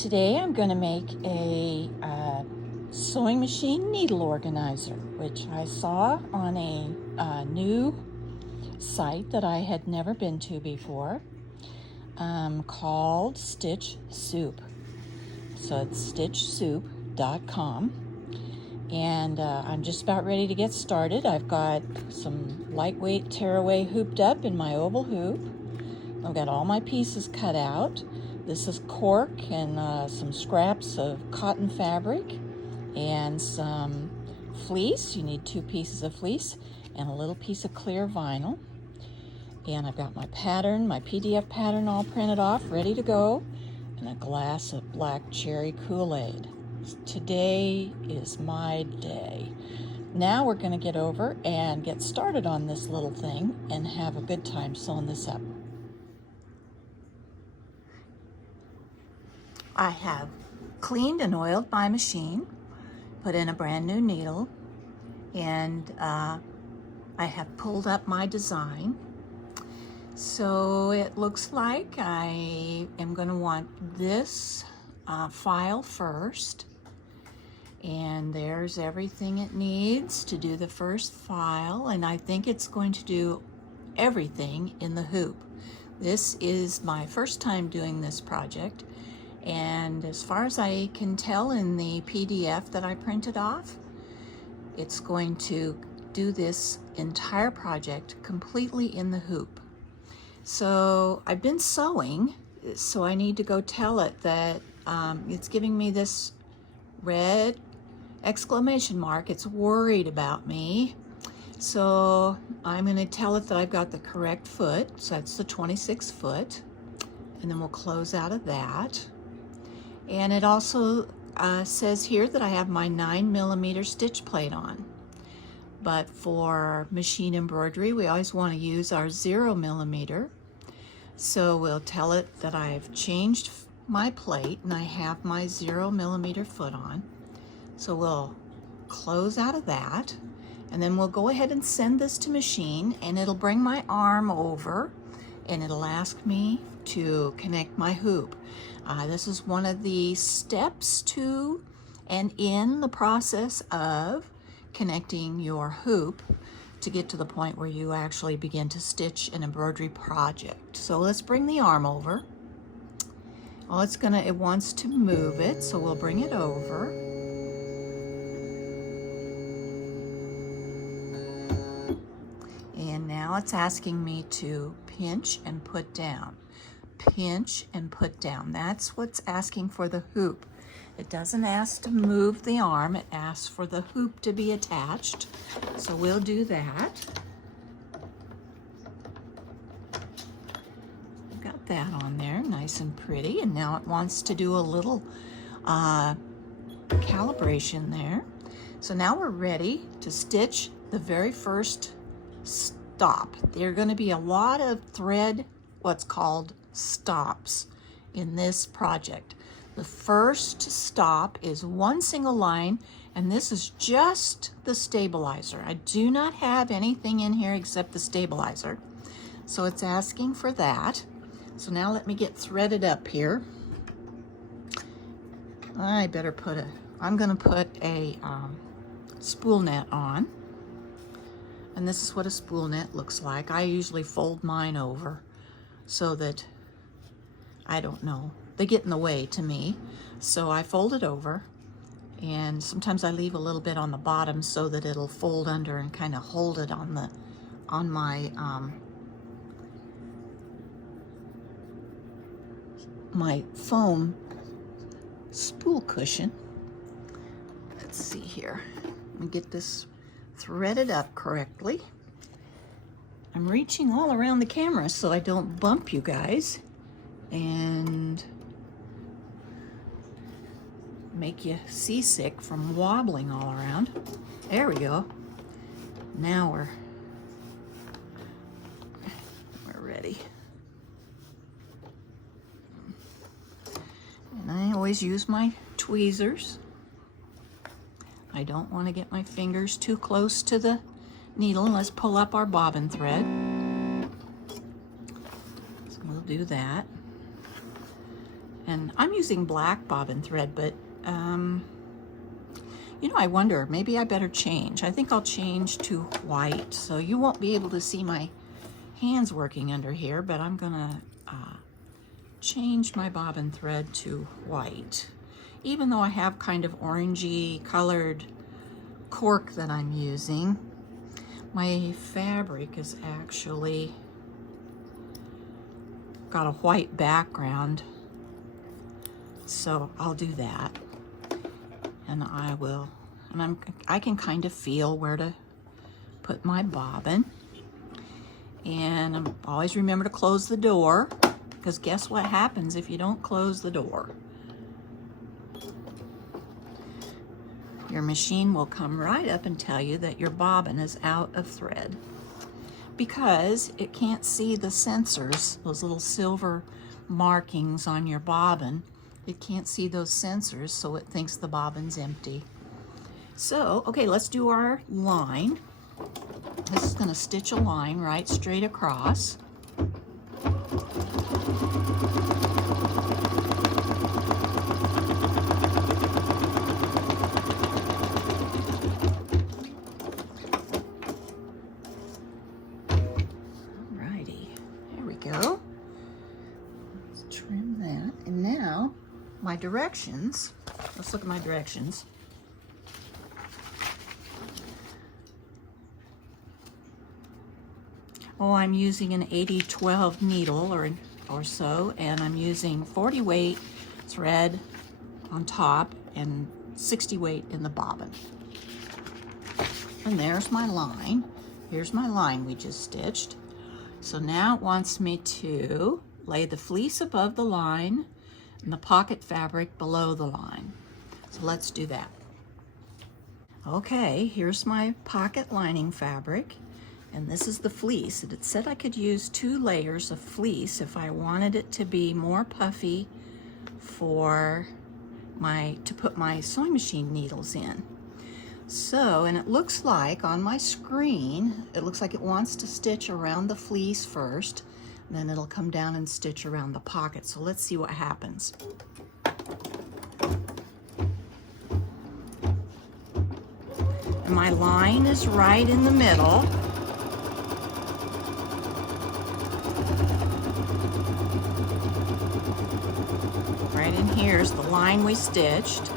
Today I'm going to make a sewing machine needle organizer, which I saw on a new site that I had never been to before, called Stitch Soup. So it's stitchsoup.com, and I'm just about ready to get started. I've got some lightweight tearaway hooped up in my oval hoop. I've got all my pieces cut out. This is cork and some scraps of cotton fabric and some fleece. You need 2 pieces of fleece and a little piece of clear vinyl. And I've got my pattern, my PDF pattern all printed off, ready to go, and a glass of black cherry Kool-Aid. Today is my day. Now we're going to get over and get started on this little thing and have a good time sewing this up. I have cleaned and oiled my machine, put in a brand new needle, and I have pulled up my design. So it looks like I am going to want this file first, and there's everything it needs to do the first file, and I think it's going to do everything in the hoop. This is my first time doing this project, and as far as I can tell in the PDF that I printed off, it's going to do this entire project completely in the hoop. So I've been sewing, so I need to go tell it that it's giving me this red exclamation mark. It's worried about me. So I'm going to tell it that I've got the correct foot, so that's the 26 foot, and then we'll close out of that. And it also says here that I have my 9mm stitch plate on. But for machine embroidery, we always want to use our 0mm. So we'll tell it that I've changed my plate and I have my 0mm foot on. So we'll close out of that, and then we'll go ahead and send this to machine, and it'll bring my arm over and it'll ask me to connect my hoop. This is one of the steps to and in the process of connecting your hoop to get to the point where you actually begin to stitch an embroidery project. So let's bring the arm over. Well, it wants to move it, so we'll bring it over. And now it's asking me to pinch and put down. Pinch and put down. That's what's asking for the hoop. It doesn't ask to move the arm, it asks for the hoop to be attached. So we'll do that. Got that on there, nice and pretty. And now it wants to do a little calibration there. So now we're ready to stitch the very first stop. There are going to be a lot of thread, what's called stops in this project. The first stop is one single line, and this is just the stabilizer. I do not have anything in here except the stabilizer. So it's asking for that. So now let me get threaded up here. I'm gonna put a spool net on. And this is what a spool net looks like. I usually fold mine over so that, I don't know, they get in the way to me. So I fold it over, and sometimes I leave a little bit on the bottom so that it'll fold under and kind of hold it on my my foam spool cushion. Let's see here. Let me get this threaded up correctly. I'm reaching all around the camera so I don't bump you guys and make you seasick from wobbling all around. There we go. Now we're ready. And I always use my tweezers. I don't want to get my fingers too close to the needle. Let's pull up our bobbin thread. So we'll do that. And I'm using black bobbin thread, but you know, I wonder, maybe I better change. I think I'll change to white, so you won't be able to see my hands working under here, but I'm gonna change my bobbin thread to white. Even though I have kind of orangey colored cork that I'm using, my fabric is actually got a white background, so I'll do that. And I can kind of feel where to put my bobbin. And always remember to close the door, because guess what happens if you don't close the door? Your machine will come right up and tell you that your bobbin is out of thread, because it can't see the sensors, those little silver markings on your bobbin. It can't see those sensors, so it thinks the bobbin's empty. So, okay, let's do our line. This is going to stitch a line right straight across. Alrighty, there we go. Let's trim that. And now, my directions. Let's look at my directions. Oh, I'm using an 80-12 needle or so, and I'm using 40 weight thread on top and 60 weight in the bobbin. And there's my line. Here's my line we just stitched. So now it wants me to lay the fleece above the line and the pocket fabric below the line. So let's do that. Okay, here's my pocket lining fabric, and this is the fleece. It said I could use 2 layers of fleece if I wanted it to be more puffy to put my sewing machine needles in. So, and it looks like on my screen, it looks like it wants to stitch around the fleece first, and then it'll come down and stitch around the pocket. So let's see what happens. And my line is right in the middle. Right in here is the line we stitched.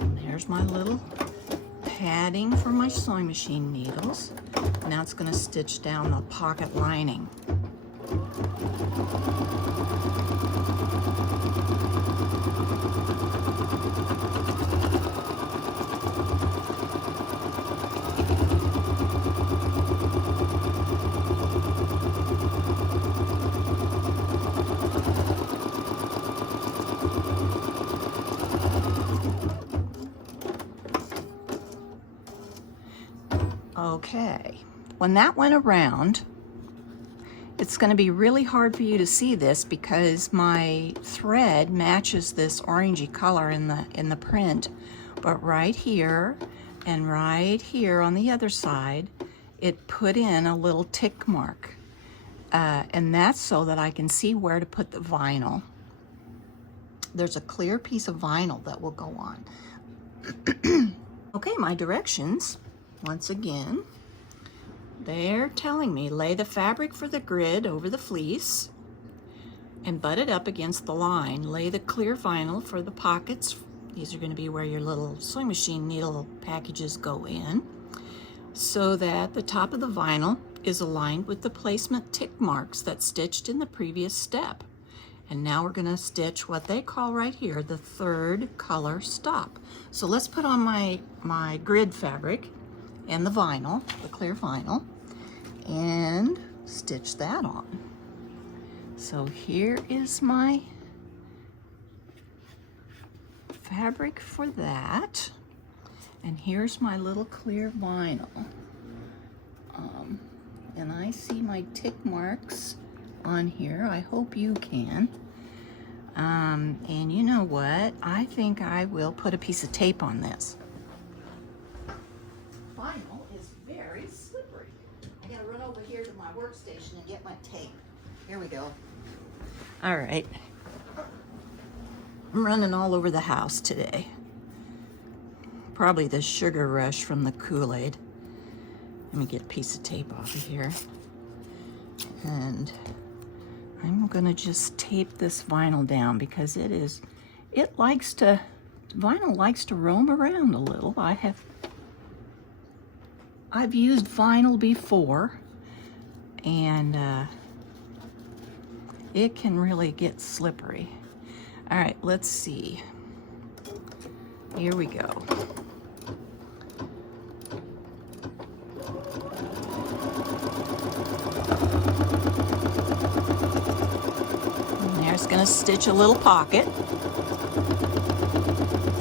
And there's my little padding for my sewing machine needles. Now it's going to stitch down the pocket lining. Okay, when that went around, it's going to be really hard for you to see this because my thread matches this orangey color in the print, but right here and right here on the other side, it put in a little tick mark, and that's so that I can see where to put the vinyl. There's a clear piece of vinyl that will go on. Okay, my directions. Once again, they're telling me lay the fabric for the grid over the fleece and butt it up against the line. Lay the clear vinyl for the pockets. These are going to be where your little sewing machine needle packages go in, so that the top of the vinyl is aligned with the placement tick marks that stitched in the previous step. And now we're going to stitch what they call right here the third color stop. So let's put on my grid fabric and the vinyl, the clear vinyl, and stitch that on. So here is my fabric for that, and here's my little clear vinyl. And I see my tick marks on here. I hope you can. And you know what? I think I will put a piece of tape on this. Vinyl is very slippery. I gotta run over here to my workstation and get my tape. Here we go. All right. I'm running all over the house today. Probably the sugar rush from the Kool-Aid. Let me get a piece of tape off of here. And I'm gonna just tape this vinyl down because vinyl likes to roam around a little. I've used vinyl before, and it can really get slippery. All right, let's see. Here we go. And there's gonna stitch a little pocket.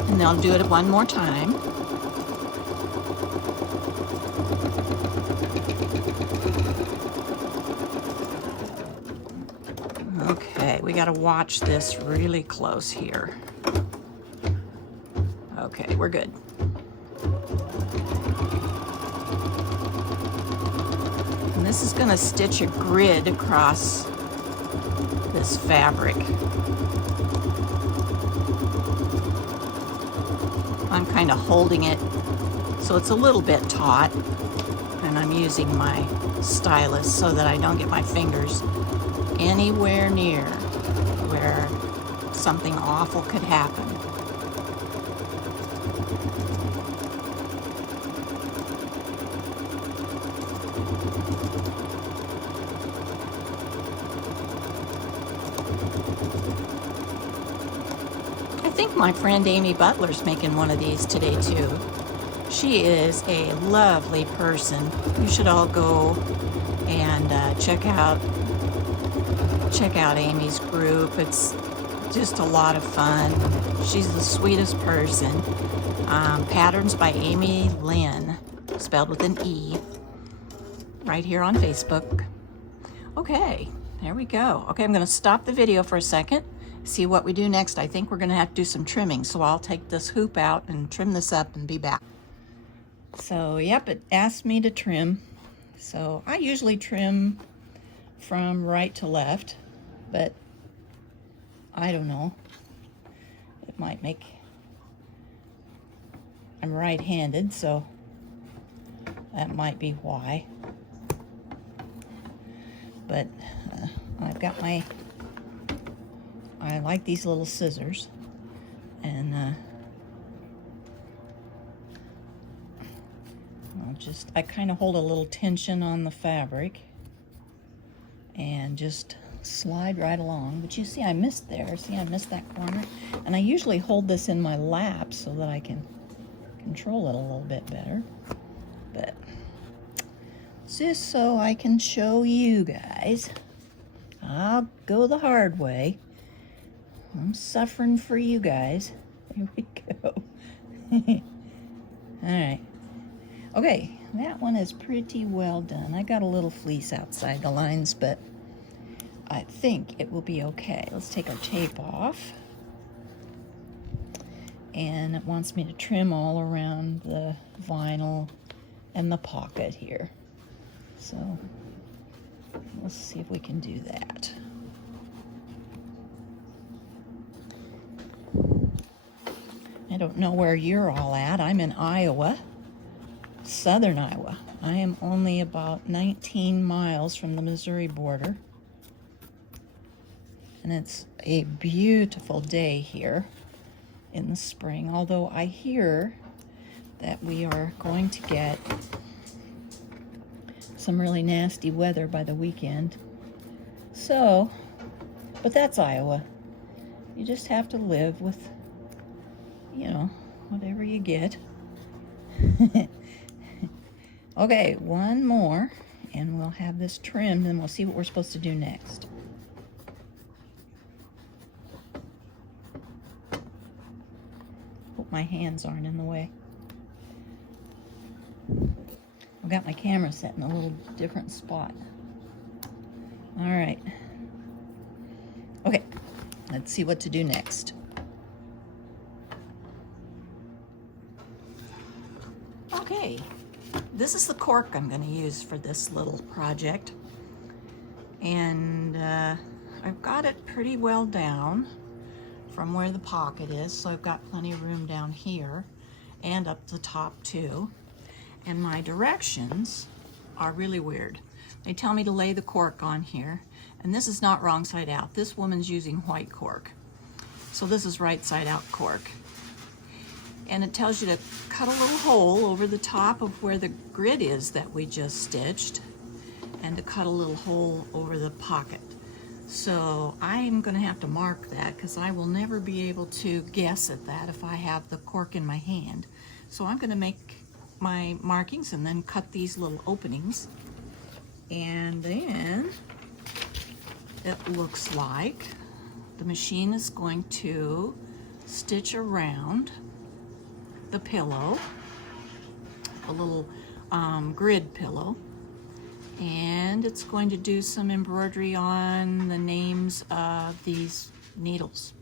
And then I'll do it one more time. Okay, we gotta watch this really close here. Okay, we're good. And this is gonna stitch a grid across this fabric. I'm kind of holding it so it's a little bit taut, and I'm using my stylus so that I don't get my fingers anywhere near where something awful could happen. I think my friend Amy Butler's making one of these today too. She is a lovely person. You should all go and check out Amy's group. It's just a lot of fun. She's the sweetest person. Patterns by Amy Lynn, spelled with an E, right here on Facebook. Okay, there we go. Okay, I'm gonna stop the video for a second, see what we do next. I think we're gonna have to do some trimming, so I'll take this hoop out and trim this up and be back. So, yep, it asked me to trim. So I usually trim from right to left, but I don't know. It might make, I'm right-handed, so that might be why. But I've got I like these little scissors, and I kind of hold a little tension on the fabric and just slide right along. But you see I missed there. See, I missed that corner. And I usually hold this in my lap so that I can control it a little bit better. But just so I can show you guys, I'll go the hard way. I'm suffering for you guys. Here we go. All right. Okay, that one is pretty well done. I got a little fleece outside the lines, but I think it will be okay. Let's take our tape off. And it wants me to trim all around the vinyl and the pocket here. So let's see if we can do that. I don't know where you're all at. I'm in Iowa. Southern Iowa. I am only about 19 miles from the Missouri border. And it's a beautiful day here in the spring, although I hear that we are going to get some really nasty weather by the weekend. So, but that's Iowa. You just have to live with, you know, whatever you get. Okay, one more, and we'll have this trimmed, and we'll see what we're supposed to do next. Hope my hands aren't in the way. I've got my camera set in a little different spot. All right. Okay, let's see what to do next. Okay. This is the cork I'm going to use for this little project. And I've got it pretty well down from where the pocket is, so I've got plenty of room down here and up the top too. And my directions are really weird. They tell me to lay the cork on here, and this is not wrong side out. This woman's using white cork, so this is right side out cork. And it tells you to cut a little hole over the top of where the grid is that we just stitched, and to cut a little hole over the pocket. So I'm gonna have to mark that because I will never be able to guess at that if I have the cork in my hand. So I'm gonna make my markings and then cut these little openings. And then it looks like the machine is going to stitch around the pillow, a little grid pillow, and it's going to do some embroidery on the names of these needles,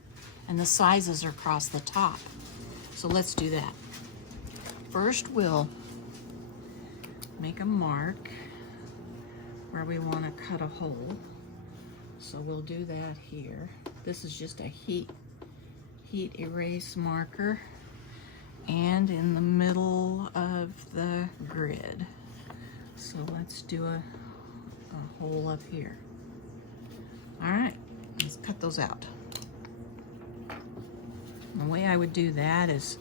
and the sizes are across the top. So let's do that. First we'll make a mark where we want to cut a hole. So we'll do that here. This is just a heat erase marker, and in the middle of the grid. So let's do a hole up here. All right, let's cut those out. The way I would do that is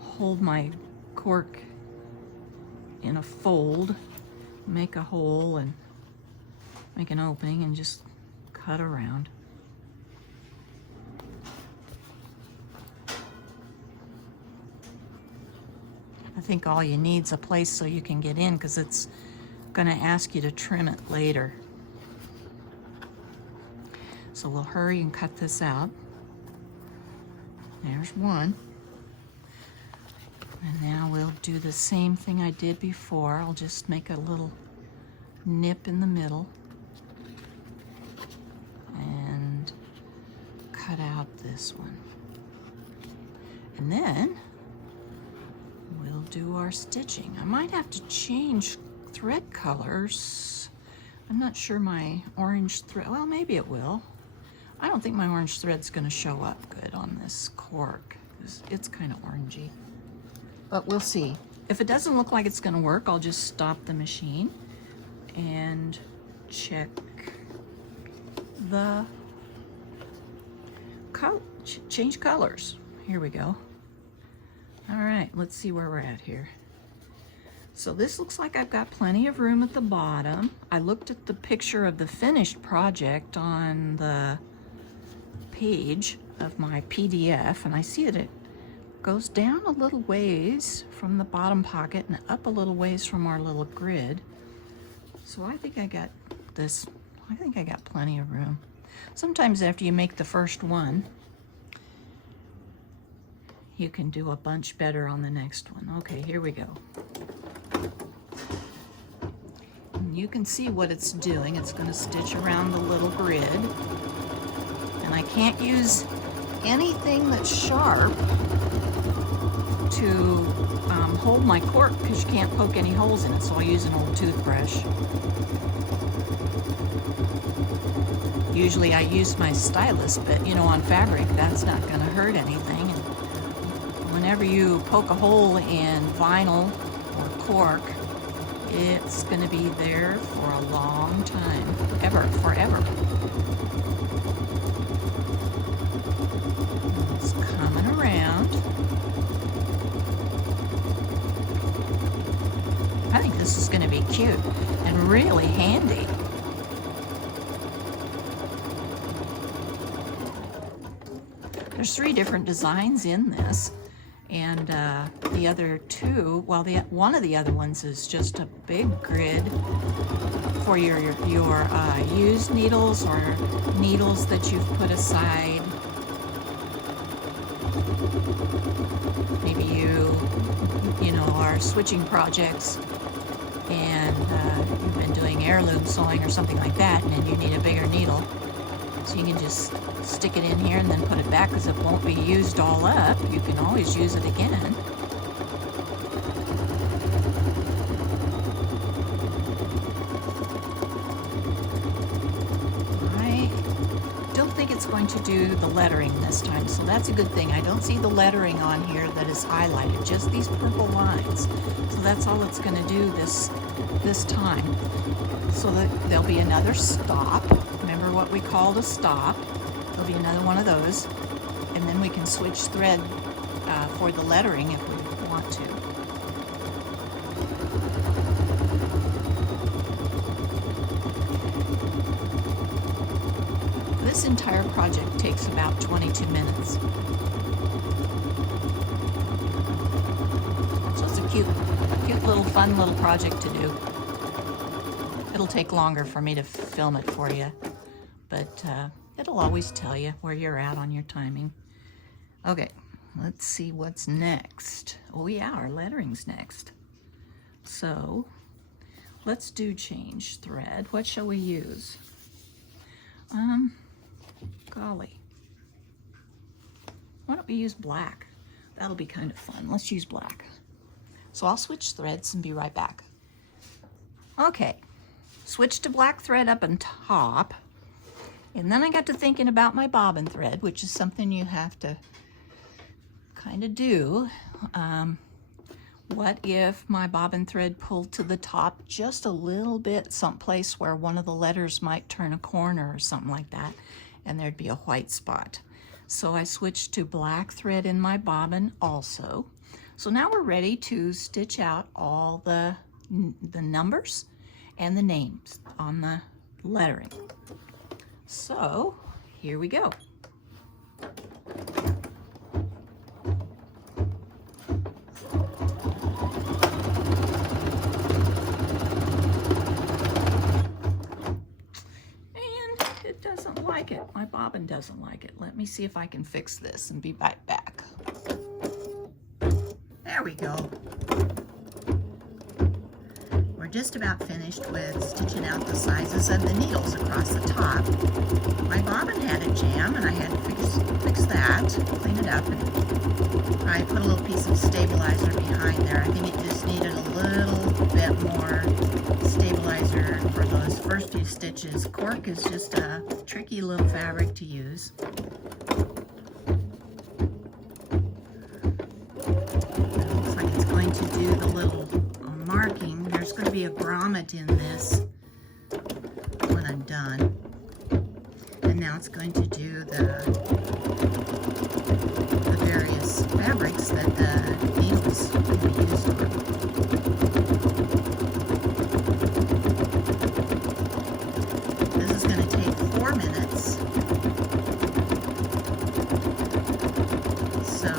hold my cork in a fold, make a hole and make an opening, and just cut around. I think all you need is a place so you can get in, because it's going to ask you to trim it later. So we'll hurry and cut this out. There's one. And now we'll do the same thing I did before. I'll just make a little nip in the middle and cut out this one. And then we'll do our stitching. I might have to change thread colors. I'm not sure my orange thread, well, maybe it will. I don't think my orange thread's gonna show up good on this cork. It's kind of orangey, but we'll see. If it doesn't look like it's gonna work, I'll just stop the machine and check the change colors. Here we go. All right, let's see where we're at here. So this looks like I've got plenty of room at the bottom. I looked at the picture of the finished project on the page of my PDF, and I see that it goes down a little ways from the bottom pocket and up a little ways from our little grid. So I think I got this, I think I got plenty of room. Sometimes after you make the first one, you can do a bunch better on the next one. Okay, here we go. And you can see what it's doing. It's going to stitch around the little grid. And I can't use anything that's sharp to hold my cork, because you can't poke any holes in it, so I'll use an old toothbrush. Usually I use my stylus, but you know, on fabric that's not going to hurt anything. And whenever you poke a hole in vinyl or cork, it's going to be there for a long time, forever. It's coming around. I think this is going to be cute and really handy. There's 3 different designs in this, and the other 2, well, one of the other ones is just a big grid for your used needles or needles that you've put aside. Maybe you know, are switching projects, and you've been doing heirloom sewing or something like that, and then you need a bigger needle. So you can just stick it in here and then put it back, because it won't be used all up. You can always use it again. going to do the lettering this time, so that's a good thing. I don't see the lettering on here that is highlighted, just these purple lines. So that's all it's going to do this time. So that there'll be another stop. Remember what we called a stop? There'll be another one of those, and then we can switch thread for the lettering if we want to. This entire project takes about 22 minutes. So it's a cute little fun little project to do. It'll take longer for me to film it for you, but it'll always tell you where you're at on your timing. Okay, let's see what's next. Oh yeah, our lettering's next. So let's do change thread. What shall we use? Golly, why don't we use black? That'll be kind of fun. Let's use black. So I'll switch threads and be right back. Okay, switch to black thread up on top. And then I got to thinking about my bobbin thread, which is something you have to kind of do. What if my bobbin thread pulled to the top just a little bit, someplace where one of the letters might turn a corner or something like that, and there'd be a white spot. So I switched to black thread in my bobbin also. So now we're ready to stitch out all the numbers and the names on the lettering. So here we go. My bobbin doesn't like it. Let me see if I can fix this and be right back. There we go. We're just about finished with stitching out the sizes of the needles across the top. My bobbin had a jam and I had to fix that, clean it up, and I put a little piece of stabilizer behind there. I think it just needed a little bit more stabilizer for those first few stitches. Cork is just a tricky little fabric to use. It looks like it's going to do the little marking. There's going to be a grommet in this when I'm done. And now it's going to do the various fabrics that the needles can be used on. This is going to take 4 minutes. So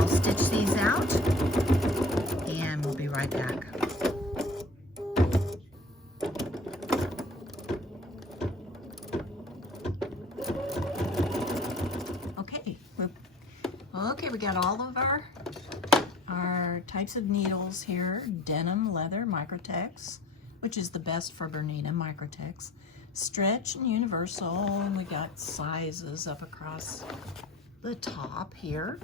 I'll stitch these out and we'll be right back. Okay, we got all of our types of needles here. Denim, leather, Microtex, which is the best for Bernina, Microtex. Stretch and universal, and we got sizes up across the top here.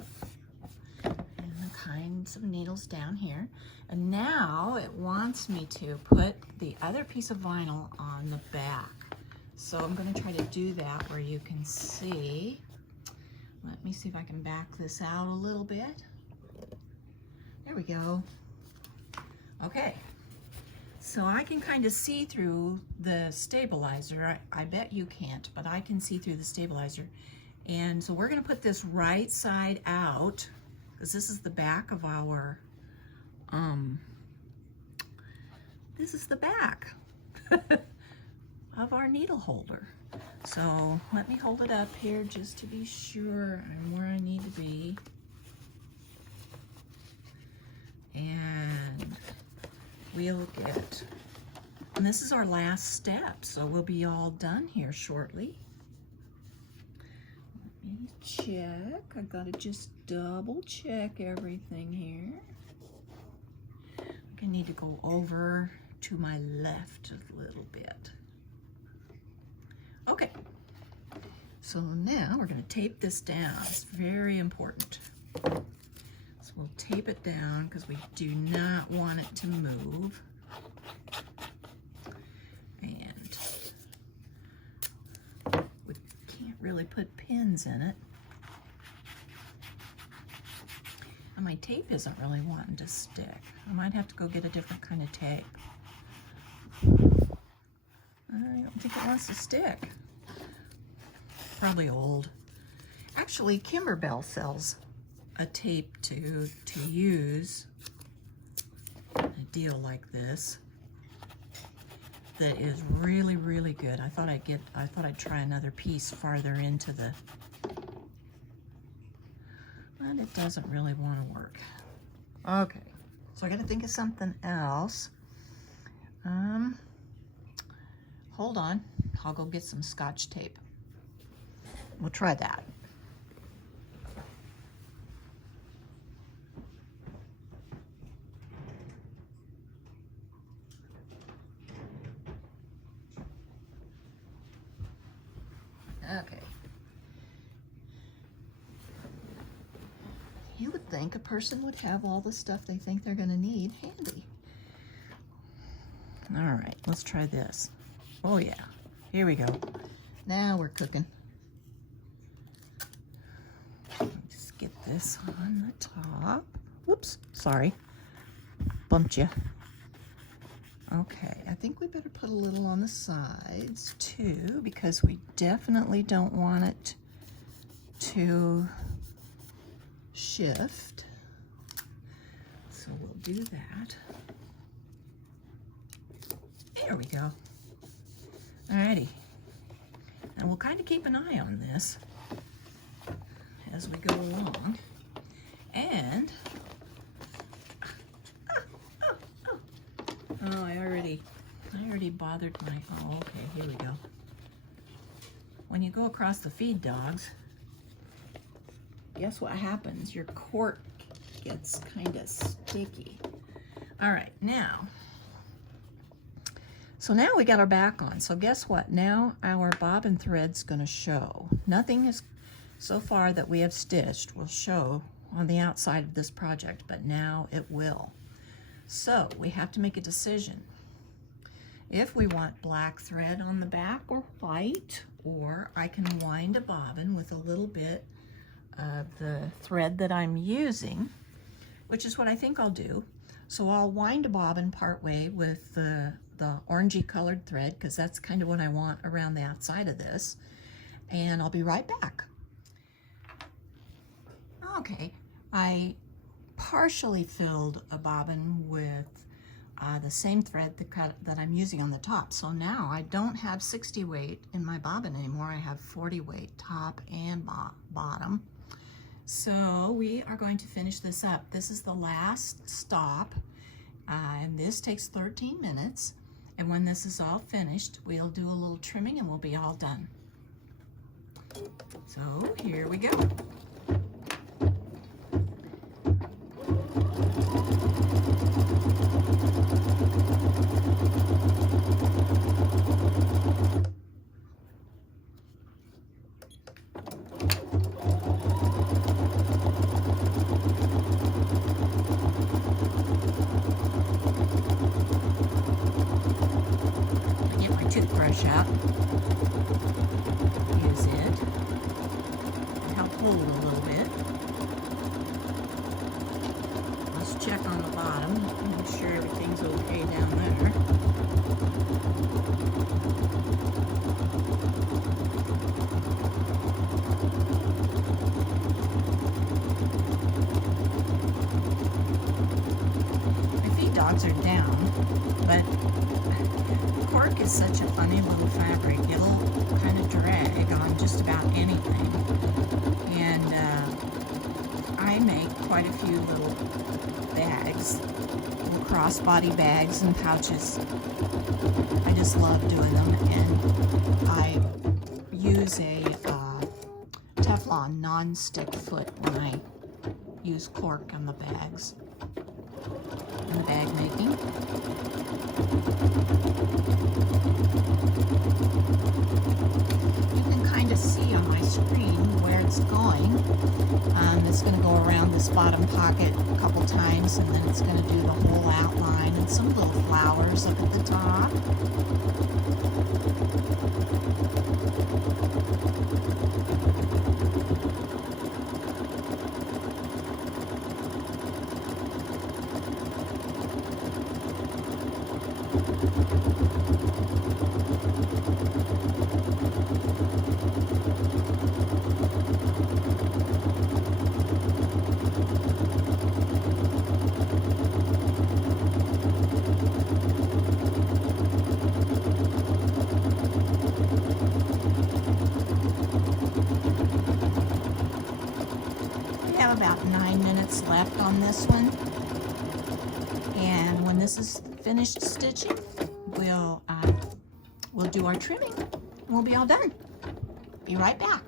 And the kinds of needles down here. And now it wants me to put the other piece of vinyl on the back. So I'm going to try to do that where you can see. Let me see if I can back this out a little bit. There we go. Okay, so I can kind of see through the stabilizer. I bet you can't, but I can see through the stabilizer. And so we're going to put this right side out, because this is the back of our, this is the back of our needle holder. So let me hold it up here just to be sure I'm where I need to be. And we'll get, and this is our last step, so we'll be all done here shortly. Let me check. I gotta just double check everything here. I need to go over to my left a little bit. Okay, so now we're going to tape this down. It's very important. So we'll tape it down because we do not want it to move. And really put pins in it. And my tape isn't really wanting to stick. I might have to go get a different kind of tape. I don't think it wants to stick. Probably old. Actually, Kimberbell sells a tape to use, a deal like this, that is really, really good. I thought I'd try another piece farther into the, but it doesn't really want to work. Okay, so I got to think of something else. Hold on, I'll go get some Scotch tape. We'll try that. Okay. You would think a person would have all the stuff they think they're going to need handy. All right, let's try this. Oh yeah, here we go. Now we're cooking. Just get this on the top. Whoops, sorry. Bumped you. Okay, I think we better put a little on the sides too, because we definitely don't want it to shift. So we'll do that. There we go. Alrighty. And we'll kind of keep an eye on this as we go along. And oh, I already bothered my, oh, okay, here we go. When you go across the feed dogs, guess what happens? Your cork gets kind of sticky. All right, so now we got our back on. So guess what? Now our bobbin thread's gonna show. Nothing is, so far that we have stitched, will show on the outside of this project, but now it will. So we have to make a decision. If we want black thread on the back or white, or I can wind a bobbin with a little bit of the thread that I'm using, which is what I think I'll do. So I'll wind a bobbin part way with the orangey colored thread, because that's kind of what I want around the outside of this. And I'll be right back. Okay, I partially filled a bobbin with the same thread that I'm using on the top. So now I don't have 60 weight in my bobbin anymore. I have 40 weight top and bottom. So we are going to finish this up. This is the last stop, and this takes 13 minutes. And when this is all finished, we'll do a little trimming and we'll be all done. So here we go. Toothbrush out, use it, and help hold it a little bit. Let's check on the bottom, make sure everything's okay down there. My feed dogs are down, but cork is such a funny little fabric. It'll kind of drag on just about anything. And I make quite a few little bags, little crossbody bags and pouches. I just love doing them. And I use a Teflon non-stick foot when I use cork on the bags. In the bag making. You can kind of see on my screen where it's going. It's going to go around this bottom pocket a couple times, and then it's going to do the whole outline and some little flowers up at the top. We have about 9 minutes left on this one, and when this is finished stitching, we'll do our trimming. We'll be all done. Be right back.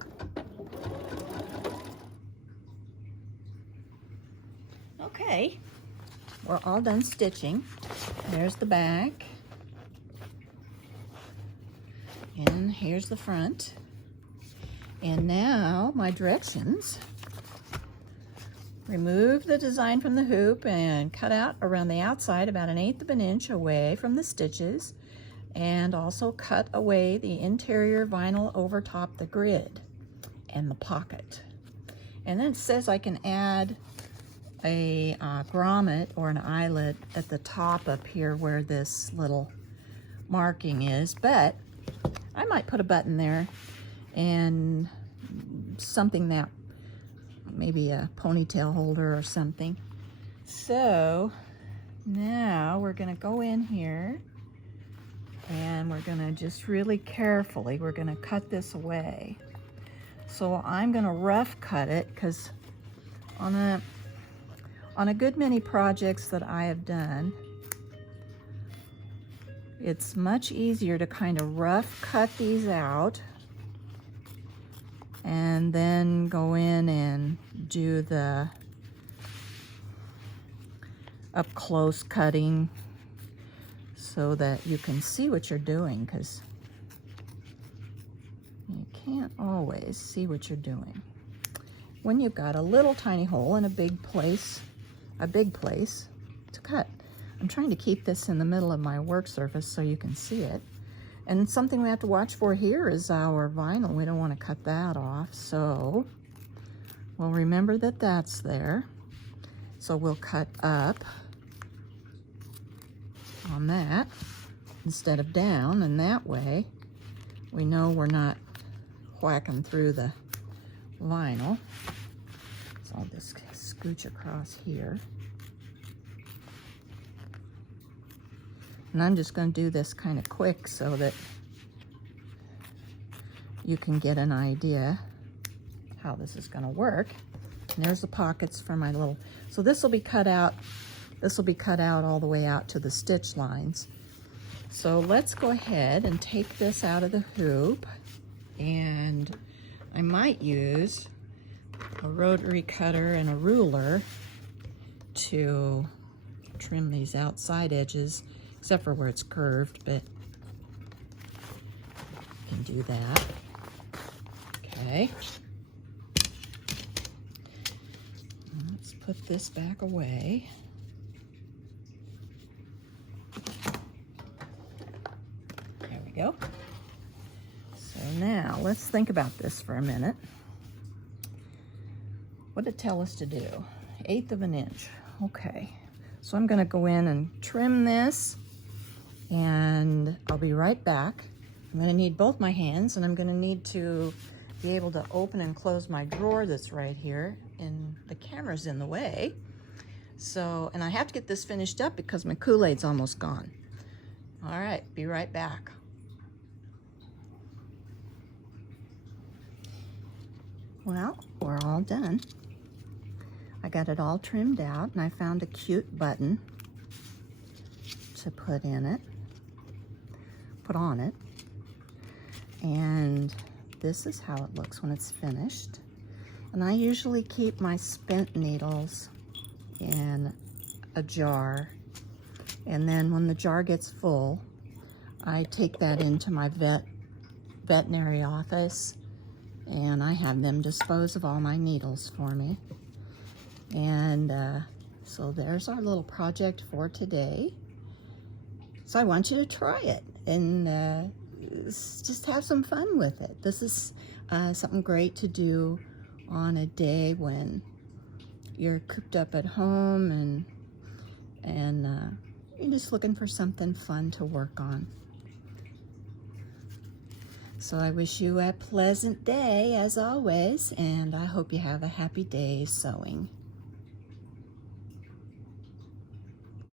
Okay, we're all done stitching. There's the back, and here's the front. And now my directions. Remove the design from the hoop and cut out around the outside about 1/8 of an inch away from the stitches, and also cut away the interior vinyl over top the grid and the pocket. And then it says I can add a grommet or an eyelet at the top up here where this little marking is, but I might put a button there and something that maybe a ponytail holder or something. So now we're going to go in here and we're going to just really carefully, we're going to cut this away. So I'm going to rough cut it because on a good many projects that I have done, it's much easier to kind of rough cut these out and then go in and do the up close cutting so that you can see what you're doing, because you can't always see what you're doing when you've got a little tiny hole in a big place to cut. I'm trying to keep this in the middle of my work surface so you can see it. And something we have to watch for here is our vinyl. We don't want to cut that off, so we'll remember that that's there. So we'll cut up on that instead of down, and that way we know we're not whacking through the vinyl. So I'll just scooch across here. And I'm just going to do this kind of quick so that you can get an idea how this is going to work. And there's the pockets for my little, so this will be cut out. This will be cut out all the way out to the stitch lines. So let's go ahead and take this out of the hoop, and I might use a rotary cutter and a ruler to trim these outside edges, except for where it's curved, but you can do that. Okay. Let's put this back away. There we go. So now let's think about this for a minute. What did it tell us to do? 1/8 of an inch. Okay. So I'm going to go in and trim this, and I'll be right back. I'm going to need both my hands, and I'm going to need to be able to open and close my drawer that's right here, and the camera's in the way. So, and I have to get this finished up because my Kool-Aid's almost gone. All right, be right back. Well, we're all done. I got it all trimmed out, and I found a cute button to put in it, put on it. And this is how it looks when it's finished. And I usually keep my spent needles in a jar, and then when the jar gets full, I take that into my veterinary office, and I have them dispose of all my needles for me. And so there's our little project for today. So I want you to try it and just have some fun with it. This is something great to do on a day when you're cooped up at home, and you just looking for something fun to work on. So I wish you a pleasant day as always, and I hope you have a happy day sewing.